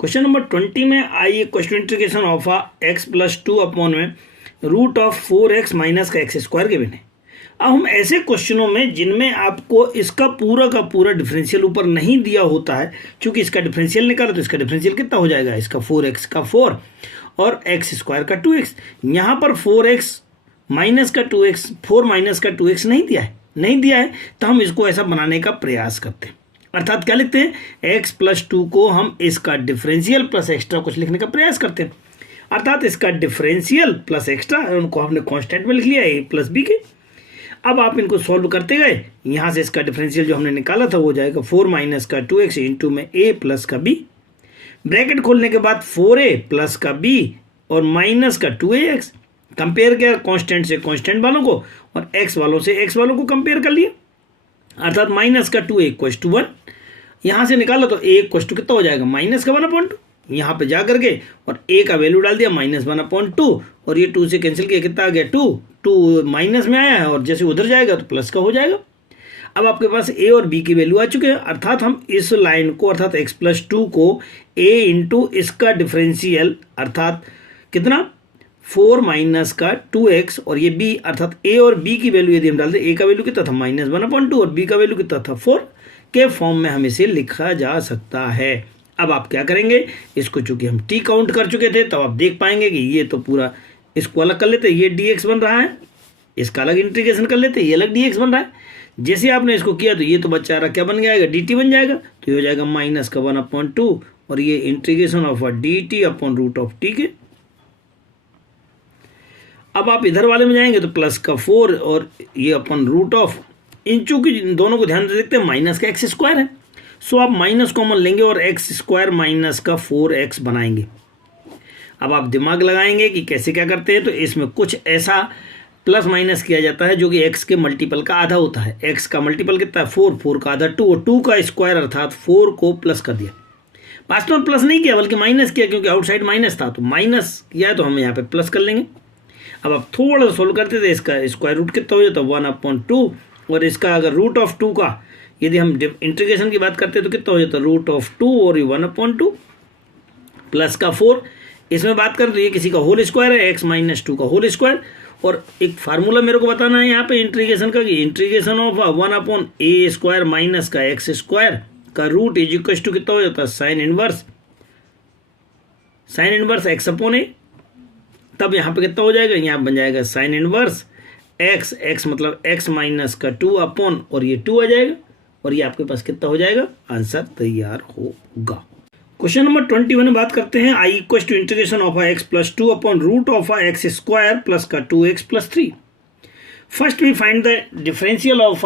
Question number 20 में आइए question integration of x plus two upon में रूट ऑफ 4x माइनस का x square के बिना। अब हम ऐसे क्वेश्चनों में जिनमें आपको इसका पूरा का पूरा डिफरेंशियल ऊपर नहीं दिया होता है, क्योंकि इसका डिफरेंशियल निकाला तो इसका डिफरेंशियल कितना हो जाएगा, इसका 4x का 4 और एक्स स्क्वायर का 2x। यहाँ पर 4x माइनस का 2x 4 माइनस का 2x नहीं दिया है तो हम इसको ऐसा बनाने का प्रयास करते हैं। अर्थात क्या लिखते हैं, x प्लस 2 को हम इसका डिफरेंशियल प्लस एक्स्ट्रा कुछ लिखने का प्रयास करते हैं। अर्थात इसका डिफरेंशियल प्लस एक्स्ट्रा उनको हमने कांस्टेंट में लिख लिया a प्लस बी के। अब आप इनको सॉल्व करते गए, यहाँ से इसका डिफरेंशियल जो हमने निकाला था वो जाएगा 4 माइनस का 2x इंटू में a प्लस का b, ब्रैकेट खोलने के बाद 4a प्लस का b और माइनस का 2ax। कंपेयर किया कांस्टेंट से कांस्टेंट वालों को और x वालों से x वालों को कंपेयर कर लिया। अर्थात माइनस का 2a इक्वल टू 1, यहाँ से निकाला तो a इक्वल टू कितना हो जाएगा, माइनस का 1/2। यहाँ पे जा करके और a का वैल्यू डाल दिया -1/2 और ये 2 से कैंसिल किया, कितना आ गया 2 माइनस में आया है और जैसे उधर जाएगा तो प्लस का हो जाएगा। अब आपके पास a और b की वैल्यू आ चुके हैं। अर्थात हम इस लाइन को अर्थात x प्लस 2 को a इंटू इसका डिफरेंशियल अर्थात कितना 4 माइनस का 2x और ये b अर्थात a और b की वैल्यू यदि हम डालते, a का वैल्यू कितना था -1/2 और b का वैल्यू कितना था 4 के फॉर्म में हम इसे लिखा जा सकता है। अब आप क्या करेंगे, इसको चूंकि हम t काउंट कर चुके थे तब आप देख पाएंगे कि ये तो पूरा इसको अलग कर लेते, ये dx बन रहा है, इसका अलग इंटीग्रेशन कर लेते, ये अलग dx बन रहा है। जैसे आपने इसको किया तो ये तो बच्चा रहा क्या बन जाएगा, dt बन जाएगा, तो ये हो जाएगा माइनस का 1/2 और ये integration of dt upon root of t के। अब आप इधर वाले में जाएंगे तो प्लस का 4 और ये अपन रूट ऑफ, इन चूंकि दोनों को ध्यान से देखते हैं माइनस का एक्स स्क्वायर है, सो आप माइनस कॉमन लेंगे और एक्स स्क्वायर माइनस का 4x बनाएंगे। अब आप दिमाग लगाएंगे कि कैसे क्या करते हैं, तो इसमें कुछ ऐसा प्लस माइनस किया जाता है जो कि x के मल्टीपल का आधा होता है। x का मल्टीपल कितना है 4 का आधा 2 और 2 का स्क्वायर अर्थात 4 को प्लस कर दिया। वास्तव में प्लस नहीं किया बल्कि माइनस किया, क्योंकि आउटसाइड माइनस था तो माइनस किया है तो हम यहाँ पे प्लस कर लेंगे। अब आप थोड़ा सा सोल्व करते थे, इसका स्क्वायर रूट कितना हो जाता है 1/2 और इसका अगर रूट ऑफ 2 का यदि हम इंटीग्रेशन की बात करते हैं तो कितना हो जाता है रूट ऑफ 2 और ये 1/2 प्लस का 4। इसमें बात करें तो ये किसी का होल स्क्वायर है, x माइनस 2 का होल स्क्वायर। और एक फार्मूला मेरे को बताना है यहाँ पे इंटीग्रेशन का, कि integration of 1/a square minus का एक्स स्क्वायर का रूट इज इक्वल टू कितना हो जाता है sine inverse x upon a। तब यहाँ पे कितना हो जाएगा, यहाँ बन जाएगा साइन इनवर्स x मतलब x माइनस का 2 अपॉन और ये 2 आ जाएगा और ये आपके पास कितना हो जाएगा, आंसर तैयार होगा। क्वेश्चन नंबर 21 में बात करते हैं I equal to integration of x plus 2 upon root of x square plus का 2x plus 3। First we find the differential of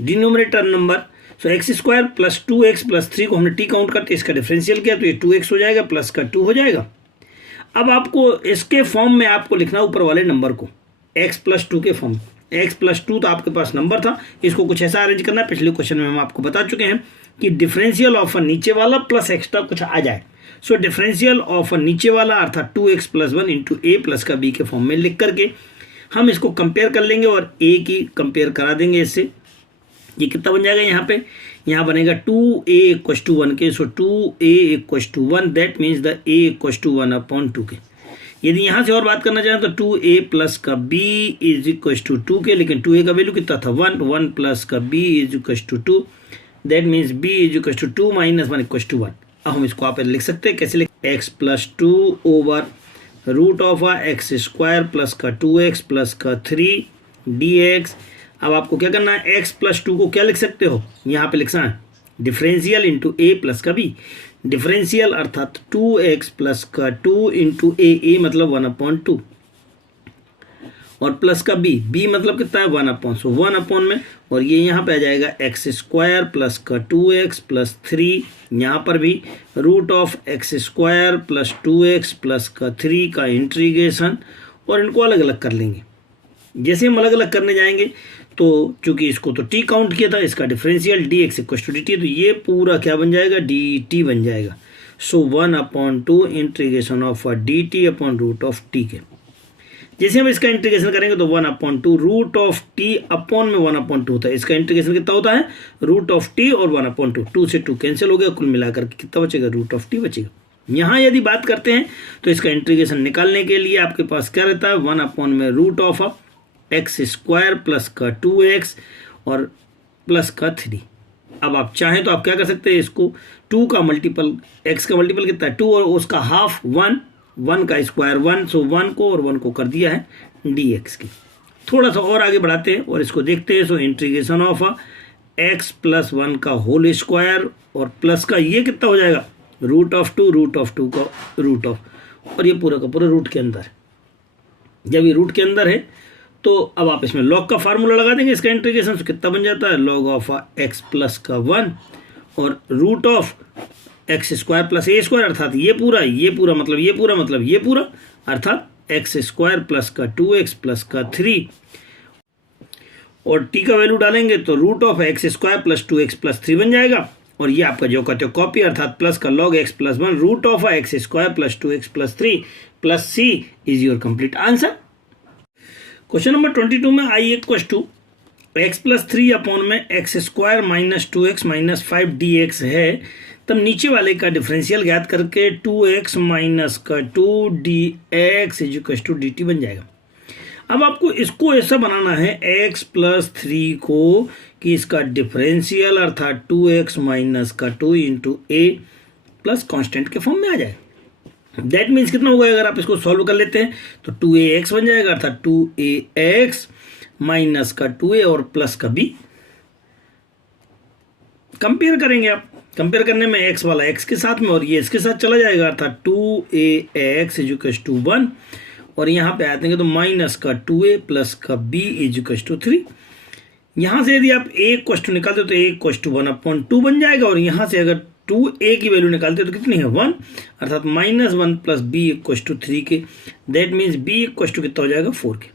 denominator number. So x square plus 2x plus 3 को हमने t count करते इसका differential किया तो ये 2x हो जाएगा प्लस का 2 हो जाएगा। अब आपको इसके फॉर्म में आपको लिखना ऊपर वाले नंबर को x प्लस 2 के फॉर्म। x प्लस 2 तो आपके पास नंबर था, इसको कुछ ऐसा अरेंज करना है। पिछले क्वेश्चन में हम आपको बता चुके हैं कि डिफरेंशियल ऑफ नीचे वाला प्लस एक्स्ट्रा कुछ आ जाए। सो डिफरेंशियल ऑफ नीचे वाला अर्थात 2x प्लस 1 इंटू ए प्लस का b के फॉर्म में लिख करके हम इसको कंपेयर कर लेंगे और a की कंपेयर करा देंगे इससे। ये कितना बन जाएगा, यहाँ बनेगा 2a इक्वल टू 1 के। So 2a equal to 1 that means the a equal to 1/2 के। यदि यहाँ से और बात करना चाहें तो 2a प्लस का b इज इक्वल टू 2 के, लेकिन 2a का वैल्यू कितना था 1 प्लस का b is equal to 2 that means b is equal to 2 minus 1 equal to 1। अब हम इसको आप लिख सकते हैं, कैसे लिख, x plus 2 over root of x square plus का 2x प्लस का 3 dx। अब आपको क्या करना है, x प्लस 2 को क्या लिख सकते हो, यहाँ पे लिखना है डिफरेंशियल इंटू a प्लस का b। डिफरेंशियल अर्थात 2x प्लस का 2 इंटू a मतलब 1/2 और प्लस का b मतलब कितना है 1/1 में और ये यहाँ पे आ जाएगा एक्स स्क्वायर प्लस का 2x प्लस 3, यहाँ पर भी root of x square plus 2x plus का 3 का इंटीग्रेशन और इनको अलग अलग कर लेंगे। जैसे हम अलग अलग करने जाएंगे तो चूंकि इसको तो t काउंट किया था, इसका differential dx equal to dt, तो ये पूरा क्या बन जाएगा dt बन जाएगा। So 1/2 integration of dt upon root of t के। जैसे हम इसका इंटीग्रेशन करेंगे तो 1/2 रूट ऑफ टी अपॉन में 1/2 होता है। इसका इंटीग्रेशन कितना होता है, रूट ऑफ टी और 1/2, 2 से 2 कैंसिल हो गया, कुल मिलाकर के कितना बचेगा, रूट ऑफ टी बचेगा। यहाँ यदि बात करते हैं तो इसका इंटीग्रेशन निकालने के लिए आपके पास क्या रहता है, 1/, में root of x square plus का 2x और प्लस का 3। अब आप चाहें तो आप क्या कर सकते हैं, इसको 2 का मल्टीपल, x का मल्टीपल कितना है 2 और उसका हाफ 1, 1 का स्क्वायर 1, सो 1 को और 1 को कर दिया है dx की। थोड़ा सा और आगे बढ़ाते हैं और इसको देखते हैं। So integration of x plus 1 का होल स्क्वायर और प्लस का ये कितना हो जाएगा, रूट ऑफ 2 का रूट ऑफ, और ये पूरा का पूरा रूट के अंदर। जब ये रूट के अंदर है तो अब आप इसमें लॉग का फार्मूला लगा देंगे इसका इंटीग्रेशन, तो कितना बन जाता है, लॉग ऑफ x प्लस का 1 और root of x square plus a square, अर्थात ये पूरा मतलब ये पूरा अर्थात एक्स स्क्वायर प्लस का 2x प्लस का 3 और t का वैल्यू डालेंगे तो root of x square plus 2x plus 3 बन जाएगा। और ये आपका जो कहते हो कॉपी, अर्थात प्लस का log x plus 1 root of x square plus 2x plus 3 plus c is your complete answer. Question number 22 में i equals to x plus 3 upon में x square minus 2x minus 5 dx है, तब नीचे वाले का differential ज्ञात करके 2x minus का 2 dx इक्वल्स टू dt बन जाएगा। अब आपको इसको ऐसा बनाना है x प्लस 3 को कि इसका डिफरेंशियल अर्थात 2x माइनस का 2 इंटू ए प्लस कॉन्स्टेंट के फॉर्म में आ जाए। दैट मीन्स कितना होगा, अगर आप इसको सॉल्व कर लेते हैं तो 2ax बन जाएगा, अर्थात 2ax माइनस का 2a और प्लस का b। कंपेयर करेंगे आप, कंपेयर करने में x वाला x के साथ में और ये इसके साथ चला जाएगा, अर्थात 2ax इक्वल्स टू 1 और यहाँ पे आते हैं तो माइनस का 2a प्लस का b इक्वल्स टू 3। यहाँ से यदि आप a क्वेश्चन निकालते हो तो a इक्वल्स टू 1/2 बन जाएगा और यहाँ से अगर 2a की वैल्यू निकालते हो तो कितनी है 1, अर्थात -1 प्लस b इक्वल्स टू 3 के। That means b equals to कितना हो जाएगा 4 के।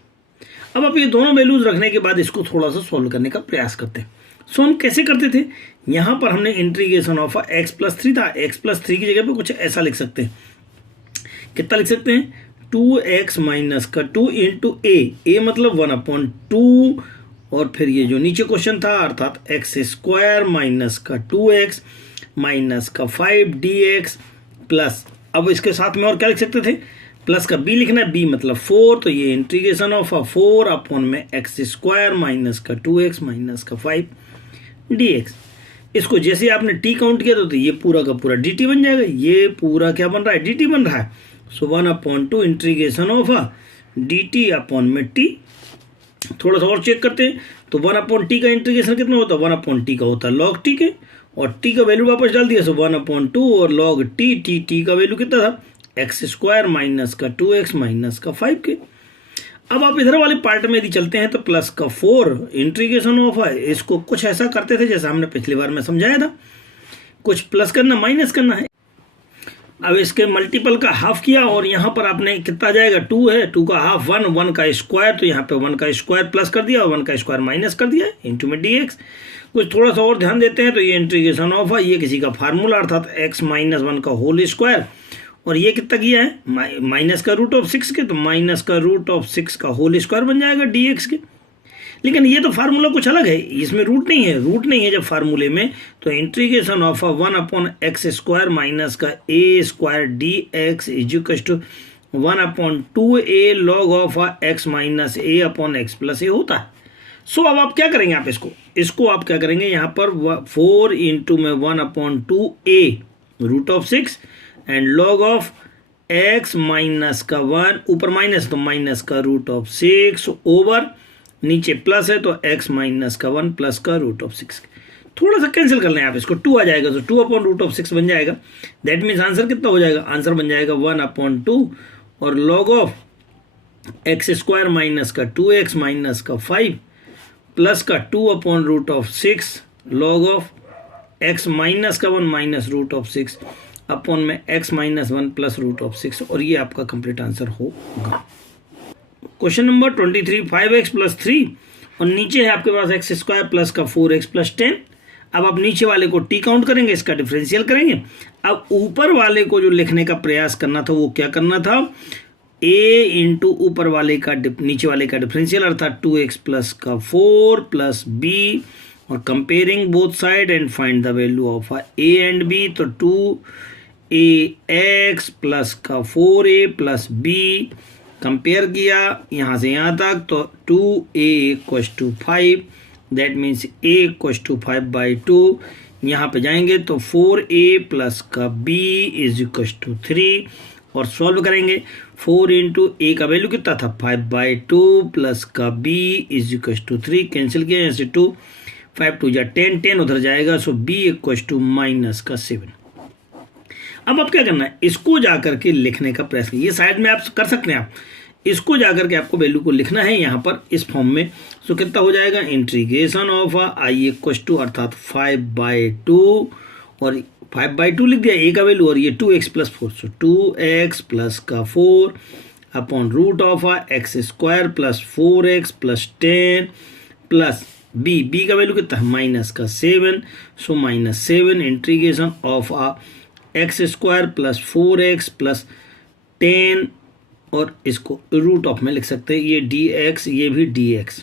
अब आप ये दोनों वैल्यूज रखने के बाद इसको थोड़ा सा सॉल्व करने का प्रयास करते हैं। सो हम कैसे करते थे, यहाँ पर हमने इंटीग्रेशन ऑफ x प्लस 3 था, x प्लस 3 की जगह पे कुछ ऐसा लिख सकते हैं। कितना लिख सकते हैं, 2x माइनस का 2 इंटू ए मतलब 1/2 और फिर ये जो नीचे क्वेश्चन था अर्थात एक्स स्क्वायर माइनस का 2x माइनस का 5 dx प्लस, अब इसके साथ में और क्या लिख सकते थे, प्लस का b लिखना है, b मतलब 4, तो ये इंटीग्रेशन ऑफ 4 अपॉन में एक्स स्क्वायर माइनस का 2x माइनस का 5 dx। इसको जैसे आपने t काउंट किया तो ये पूरा का पूरा dt बन जाएगा, ये पूरा क्या बन रहा है, dt बन रहा है। सो 1/2 इंटीग्रेशन ऑफ dt अपॉन में t। थोड़ा सा और चेक करते हैं तो 1/t का इंटीग्रेशन कितना होता है, 1/t का होता है log t के, और t का वैल्यू वापस डाल दिया, सो 1/2 और log t का वैल्यू कितना था, एक्स स्क्वायर माइनस का 2x माइनस का 5 के। अब आप इधर वाले पार्ट में यदि चलते हैं तो प्लस का 4 इंटीग्रेशन ऑफ है, इसको कुछ ऐसा करते थे जैसा हमने पिछली बार में समझाया था, कुछ प्लस करना माइनस करना है। अब इसके मल्टीपल का हाफ किया और यहाँ पर आपने कितना जाएगा, 2 है, 2 का हाफ 1, 1 का स्क्वायर, तो यहाँ पे 1 का स्क्वायर प्लस कर दिया और 1 का स्क्वायर माइनस कर दिया इंटू में dx। कुछ थोड़ा सा और ध्यान देते हैं तो ये इंटीग्रेशन ऑफ है, ये किसी का फार्मूला अर्थात x माइनस 1 का होल स्क्वायर और ये कितना किया है माइनस का रूट ऑफ 6 के, तो माइनस का रूट ऑफ 6 का होल स्क्वायर बन जाएगा dx के। लेकिन ये तो फार्मूला कुछ अलग है, इसमें रूट नहीं है जब फार्मूले में, तो integration of 1/x square minus का a square dx equals to 1/2a log of x minus a upon x plus a होता है। सो अब आप क्या करेंगे, आप इसको आप क्या करेंगे, यहाँ पर 4 इंटू में 1/2a root of 6 and log of x minus का 1, ऊपर माइनस तो माइनस का रूट ऑफ 6 ओवर नीचे प्लस है तो x माइनस का 1 प्लस का रूट ऑफ 6। थोड़ा सा कैंसिल कर लें आप इसको, 2 आ जाएगा तो 2/√6 बन जाएगा। दैट मीन्स आंसर कितना हो जाएगा, आंसर बन जाएगा 1/2 और log of x square minus का 2x माइनस का 5 प्लस का 2/√6 log ऑफ x माइनस का 1 माइनस रूट ऑफ 6 अपॉन में x minus 1 plus root of 6, और ये आपका कंप्लीट आंसर होगा। क्वेश्चन नंबर 23, 5x प्लस 3 और नीचे है आपके पास एक्स स्क्वायर प्लस का 4x प्लस 10। अब आप नीचे वाले को t काउंट करेंगे, इसका डिफरेंशियल करेंगे। अब ऊपर वाले को जो लिखने का प्रयास करना था वो क्या करना था, ए इंटू ऊपर वाले का नीचे वाले का डिफरेंशियल अर्थात 2x प्लस का 4 प्लस बी और comparing both side and find the value of a and b. तो 2ax प्लस का 4a प्लस बी कंपेयर किया यहाँ से यहाँ तक, तो 2a equals to 5, that means a equals to 5/2। यहाँ पे जाएंगे तो 4a प्लस का b इज इक्वल्स टू 3 और सॉल्व करेंगे। 4 इंटू ए का वैल्यू कितना था 5/2 प्लस का b is equals to 3, cancel किया यहाँ से 2, 5 2 जा 10, 10 उधर जाएगा, सो b इक्वल्स टू -7। अब आप क्या करना है, इसको जाकर के लिखने का प्रयास कीजिए। ये साइड में आप कर सकते हैं, आप इसको जाकर के आपको वैल्यू को लिखना है यहाँ पर इस फॉर्म में। सो कितना हो जाएगा, integration of I equals to अर्थात 5/2 और 5/2 लिख दिया ए का वैल्यू और ये 2x प्लस 4, सो 2x प्लस का 4 upon root of x square plus 4x plus 10 plus b का वैल्यू कितना है -7, so -7 integration of x square plus 4x plus 10 और इसको रूट ऑफ में लिख सकते हैं ये dx, ये भी dx।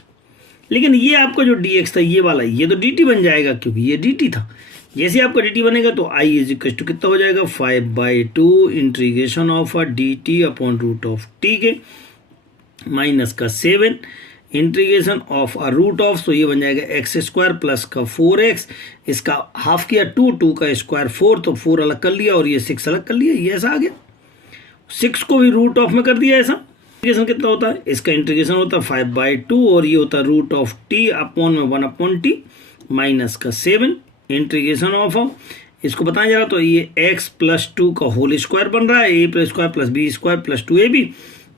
लेकिन ये आपका जो dx था ये वाला, ये तो dt बन जाएगा क्योंकि ये dt था। जैसे आपका dt बनेगा तो i इज इक्वल टू कितना हो जाएगा 5/2 integration of dt upon root of t के -7 इंटीग्रेशन ऑफ रूट ऑफ, तो ये बन जाएगा x स्क्वायर प्लस का 4x, इसका हाफ किया 2 का स्क्वायर 4, तो 4 अलग कर लिया और ये 6 अलग कर लिया, ये ऐसा आ गया। 6 को भी रूट ऑफ में कर दिया ऐसा। इंटीग्रेशन कितना होता है, इसका इंटीग्रेशन होता है 5/2 और ये होता है रूट ऑफ t अपॉन में 1/t -7 इंटीग्रेशन ऑफ, इसको बताया जा रहा तो ये x प्लस 2 का होल स्क्वायर बन रहा है, a plus square plus b square plus 2ab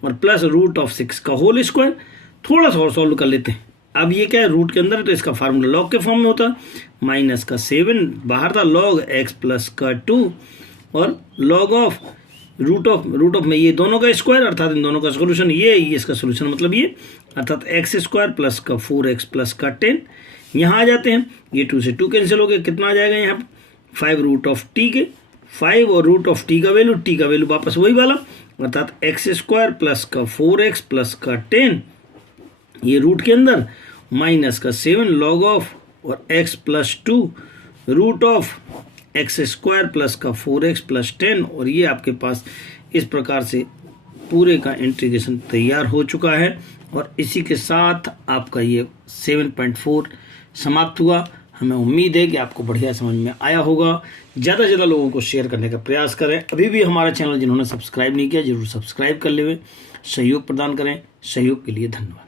और प्लस रूट ऑफ 6 का होल स्क्वायर। थोड़ा सा और सॉल्व कर लेते हैं। अब ये क्या है, रूट के अंदर है तो इसका फार्मूला लॉग के फॉर्म में होता है, -7 बाहर था, लॉग x प्लस का 2 और लॉग ऑफ रूट ऑफ में ये दोनों का स्क्वायर अर्थात इन दोनों का सोल्यूशन ये इसका सोल्यूशन मतलब ये अर्थात x स्क्वायर प्लस का 4x प्लस का 10। यहाँ आ जाते हैं, ये 2 से 2 कैंसिल हो गए, कितना आ जाएगा यहाँ 5 रूट ऑफ t के 5 और रूट ऑफ t का वैल्यू वापस वही वाला अर्थात x स्क्वायर प्लस का 4x प्लस का 10, ये रूट के अंदर -7 लॉग ऑफ और x plus 2 root of x square plus का 4x प्लस 10 और ये आपके पास इस प्रकार से पूरे का इंटीग्रेशन तैयार हो चुका है। और इसी के साथ आपका ये 7.4 समाप्त हुआ। हमें उम्मीद है कि आपको बढ़िया समझ में आया होगा। ज़्यादा से ज़्यादा लोगों को शेयर करने का प्रयास करें। अभी भी हमारा चैनल जिन्होंने सब्सक्राइब नहीं किया जरूर सब्सक्राइब कर लें, सहयोग प्रदान करें। सहयोग के लिए धन्यवाद।